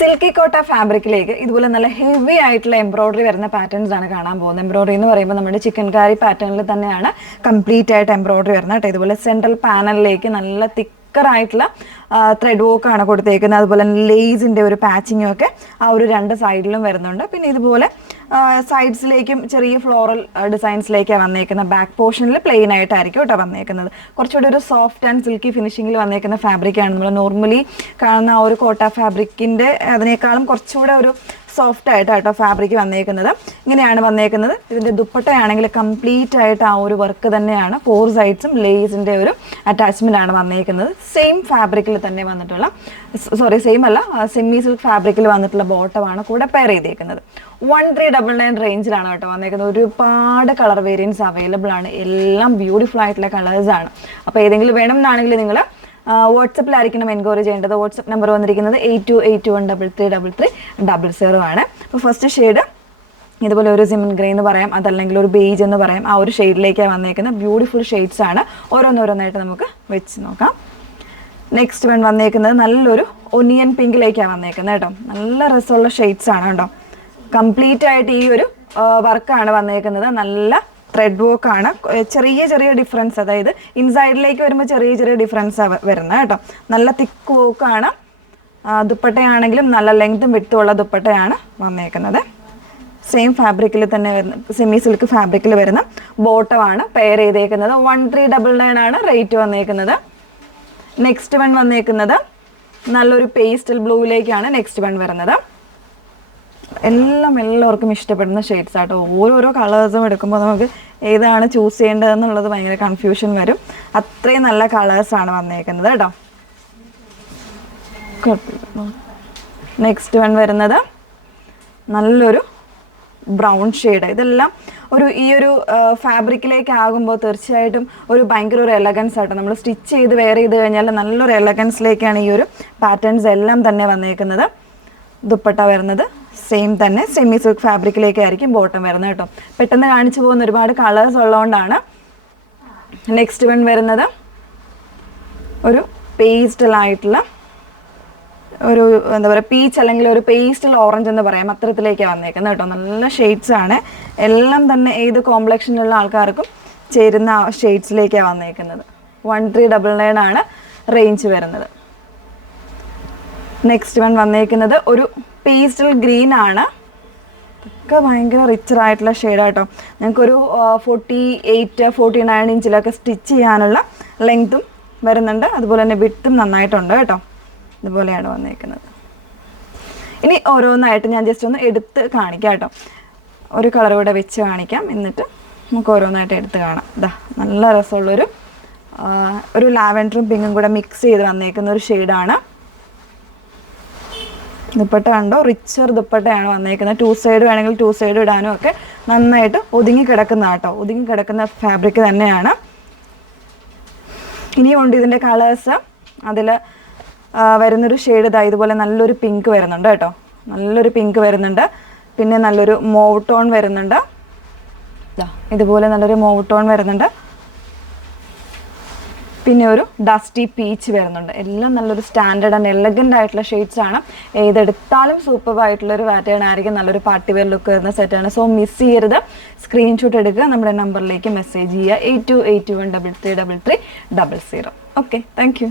Silky കോട്ട ഫാബ്രിക്കിലേക്ക് ഇതുപോലെ നല്ല ഹെവി ആയിട്ടുള്ള എംബ്രോയിഡറി വരുന്ന പാറ്റേൺസ് ആണ് കാണാൻ പോകുന്നത്. എംബ്രോയിഡറി എന്ന് പറയുമ്പോൾ നമ്മുടെ ചിക്കൻകാരി പാറ്റേണിൽ തന്നെയാണ് കംപ്ലീറ്റ് ആയിട്ട് എംബ്രോയിഡറി വരുന്നത് കേട്ടോ. ഇതുപോലെ സെൻട്രൽ പാനലിലേക്ക് നല്ല തിക്കറായിട്ടുള്ള ത്രെഡ് വർക്കാണ് കൊടുത്തേക്കുന്നത്. അതുപോലെ ലേസിൻ്റെ ഒരു പാച്ചിങ്ങും ഒക്കെ ആ ഒരു രണ്ട് സൈഡിലും വരുന്നുണ്ട്. പിന്നെ ഇതുപോലെ സൈഡ്സിലേക്കും ചെറിയ ഫ്ലോറൽ ഡിസൈൻസിലേക്കാണ് വന്നേക്കുന്നത്. ബാക്ക് പോർഷനിൽ പ്ലെയിൻ ആയിട്ടായിരിക്കും കേട്ടോ വന്നേക്കുന്നത്. കുറച്ചുകൂടി ഒരു സോഫ്റ്റ് ആൻഡ് സിൽക്കി ഫിനിഷിങ്ങിൽ വന്നേക്കുന്ന ഫാബ്രിക്കാണ്. നമ്മൾ നോർമലി കാണുന്ന ആ ഒരു കോട്ട ഫാബ്രിക്കിൻ്റെ അതിനേക്കാളും കുറച്ചുകൂടെ ഒരു സോഫ്റ്റ് ആയിട്ടോ ഫാബ്രിക് വന്നേക്കുന്നത്. ഇങ്ങനെയാണ് വന്നേക്കുന്നത്. ഇതിൻ്റെ ദുപ്പട്ടയാണെങ്കിൽ കംപ്ലീറ്റ് ആയിട്ട് ആ ഒരു വർക്ക് തന്നെയാണ്. 4 സൈഡ്സും ലേസിൻ്റെ ഒരു അറ്റാച്ച്മെൻ്റ് ആണ് വന്നേക്കുന്നത്. സെയിം ഫാബ്രിക്കിൽ തന്നെ വന്നിട്ടുള്ള സെയിം അല്ല സെമി സിൽക്ക് ഫാബ്രിക്കിൽ വന്നിട്ടുള്ള ബോട്ടമാണ് കൂടെ പെയർ ചെയ്തേക്കുന്നത്. 1399 റേഞ്ചിലാണ് കേട്ടോ വന്നേക്കുന്നത്. ഒരുപാട് കളർ വേരിയൻസ് അവൈലബിൾ ആണ്. എല്ലാം ബ്യൂട്ടിഫുൾ ആയിട്ടുള്ള കളേഴ്സാണ്. അപ്പോൾ ഏതെങ്കിലും വേണം എന്നാണെങ്കിൽ നിങ്ങൾ വാട്സപ്പിലായിരിക്കണം എൻക്വയറി ചെയ്യേണ്ടത്. വാട്സപ്പ് നമ്പർ വന്നിരിക്കുന്നത് 8281333300 ആണ്. അപ്പോൾ ഫസ്റ്റ് ഷെയ്ഡ് ഇതുപോലെ ഒരു സിമൻ ഗ്രേ എന്ന് പറയാം, അതല്ലെങ്കിൽ ഒരു ബേജ് എന്ന് പറയാം. ആ ഒരു ഷെയ്ഡിലേക്കാണ് വന്നേക്കുന്നത്. ബ്യൂട്ടിഫുൾ ഷെയ്ഡ്സ് ആണ്. ഓരോന്നോരോന്നായിട്ട് നമുക്ക് വെച്ച് നോക്കാം. നെക്സ്റ്റ് വൺ വന്നേക്കുന്നത് നല്ലൊരു ഒനിയൻ പിങ്കിലേക്കാണ് വന്നേക്കുന്നത് കേട്ടോ. നല്ല രസമുള്ള ഷെയ്ഡ്സ് ആണ് കേട്ടോ. കംപ്ലീറ്റ് ആയിട്ട് ഈ ഒരു വർക്കാണ് വന്നേക്കുന്നത്. നല്ല ത്രെഡ് വർക്കാണ്. ചെറിയ ചെറിയ ഡിഫറൻസ്, അതായത് ഇൻസൈഡിലേക്ക് വരുമ്പോൾ ചെറിയ ചെറിയ ഡിഫറൻസ് വരുന്നത് കേട്ടോ. നല്ല തിക്ക് വർക്കാണ്. ദുപ്പട്ടയാണെങ്കിലും നല്ല ലെങ്തും വിട്ടുമുള്ള ദുപ്പട്ടയാണ് വന്നേക്കുന്നത്. സെയിം ഫാബ്രിക്കിൽ തന്നെ വരുന്ന സെമി സിൽക്ക് ഫാബ്രിക്കിൽ വരുന്ന ബോട്ടമാണ് പെയർ ചെയ്തേക്കുന്നത്. 1399 ആണ് റേറ്റ് വന്നേക്കുന്നത്. നെക്സ്റ്റ് വൺ വന്നേക്കുന്നത് നല്ലൊരു പേസ്റ്റൽ ബ്ലൂവിലേക്കാണ് നെക്സ്റ്റ് വൺ വരുന്നത്. എല്ലാവർക്കും ഇഷ്ടപ്പെടുന്ന ഷെയ്ഡ്സ് ആട്ടോ. ഓരോരോ കളേഴ്സും എടുക്കുമ്പോൾ നമുക്ക് ഏതാണ് ചൂസ് ചെയ്യേണ്ടതെന്നുള്ളത് ഭയങ്കര കൺഫ്യൂഷൻ വരും. അത്രയും നല്ല കളേഴ്സാണ് വന്നേക്കുന്നത് കേട്ടോ. നെക്സ്റ്റ് വൺ വരുന്നത് നല്ലൊരു ബ്രൗൺ ഷെയ്ഡ്. ഇതെല്ലാം ഈ ഒരു ഫാബ്രിക്കിലേക്ക് ആകുമ്പോൾ തീർച്ചയായിട്ടും ഭയങ്കര ഒരു എലഗൻസ് ആട്ടോ. നമ്മൾ സ്റ്റിച്ച് ചെയ്ത് വെയർ ചെയ്ത് കഴിഞ്ഞാൽ നല്ലൊരു എലഗൻസിലേക്കാണ് ഈ ഒരു പാറ്റേൺസ് എല്ലാം തന്നെ വന്നേക്കുന്നത്. ദുപ്പട്ട വരുന്നത് സെയിം തന്നെ സെമി സിൽക്ക് ഫാബ്രിക്കിലേക്കായിരിക്കും ബോട്ടം വരുന്നത് കേട്ടോ. പെട്ടെന്ന് കാണിച്ചു പോകുന്ന ഒരുപാട് കളേഴ്സ് ഉള്ളതുകൊണ്ടാണ്. നെക്സ്റ്റ് വൺ വരുന്നത് ഒരു പേസ്റ്റലായിട്ടുള്ള ഒരു എന്താ പറയുക പീച്ച് അല്ലെങ്കിൽ ഒരു പേസ്റ്റൽ ഓറഞ്ച് എന്ന് പറയാം, അത്തരത്തിലേക്കാണ് വന്നേക്കുന്നത് കേട്ടോ. നല്ല ഷെയ്ഡ്സ് ആണ്. എല്ലാം തന്നെ ഏത് കോംപ്ലക്ഷനുള്ള ആൾക്കാർക്കും ചേരുന്ന ഷെയ്ഡ്സിലേക്കാണ് വന്നേക്കുന്നത്. 1399 ആണ് റേഞ്ച് വരുന്നത്. നെക്സ്റ്റ് വൺ വന്നേക്കുന്നത് ഒരു പേസ്റ്റൽ ഗ്രീൻ ആണ്. ഇതൊക്കെ ഭയങ്കര റിച്ചറായിട്ടുള്ള ഷെയ്ഡാട്ടോ. ഞങ്ങൾക്കൊരു 48-49 ഇഞ്ചിലൊക്കെ സ്റ്റിച്ച് ചെയ്യാനുള്ള ലെങ്ത്തും വരുന്നുണ്ട്. അതുപോലെ തന്നെ വിട്ടും നന്നായിട്ടുണ്ട് കേട്ടോ. ഇതുപോലെയാണ് വന്നേക്കുന്നത്. ഇനി ഓരോന്നായിട്ട് ഞാൻ ജസ്റ്റ് ഒന്ന് എടുത്ത് കാണിക്കാം കേട്ടോ. ഒരു കളർ കൂടെ വെച്ച് കാണിക്കാം, എന്നിട്ട് നമുക്ക് ഓരോന്നായിട്ട് എടുത്ത് കാണാം. ഇതാ നല്ല രസമുള്ളൊരു ലാവൻഡറും പിങ്കും കൂടെ മിക്സ് ചെയ്ത് വന്നേക്കുന്ന ഒരു ഷെയ്ഡാണ്. ദുപ്പട്ട കണ്ടോ, റിച്ചർ ദുപ്പട്ടയാണ് വന്നേക്കുന്നത്. 2 സൈഡ് വേണമെങ്കിൽ 2 സൈഡ് ഇടാനും ഒക്കെ നന്നായിട്ട് ഒതുങ്ങി കിടക്കുന്ന കേട്ടോ. ഒതുങ്ങി കിടക്കുന്ന ഫാബ്രിക് തന്നെയാണ്. ഇനിയുണ്ട് ഇതിൻ്റെ കളേഴ്സ്. അതിൽ വരുന്നൊരു ഷെയ്ഡ് ഇതാ ഇതുപോലെ നല്ലൊരു പിങ്ക് വരുന്നുണ്ട് കേട്ടോ. നല്ലൊരു പിങ്ക് വരുന്നുണ്ട്. പിന്നെ നല്ലൊരു മോവ് ടോൺ വരുന്നുണ്ട്. ഇതുപോലെ നല്ലൊരു മോവ് ടോൺ വരുന്നുണ്ട്. പിന്നെ ഒരു ഡസ്റ്റി പീച്ച് വരുന്നുണ്ട്. എല്ലാം നല്ലൊരു സ്റ്റാൻഡേർഡ് ആൻഡ് എലഗൻ്റ് ആയിട്ടുള്ള ഷെയ്ഡ്സ് ആണ്. ഏതെടുത്താലും സൂപ്പറായിട്ടുള്ളൊരു പാറ്റേൺ ആയിരിക്കും. നല്ലൊരു പാർട്ടി വെയർ ലുക്ക് വരുന്ന സെറ്റാണ്. സോ മിസ് ചെയ്യരുത്. സ്ക്രീൻഷോട്ട് എടുക്കുക, നമ്മുടെ നമ്പറിലേക്ക് മെസ്സേജ് ചെയ്യുക 8281333300. Okay, thank you.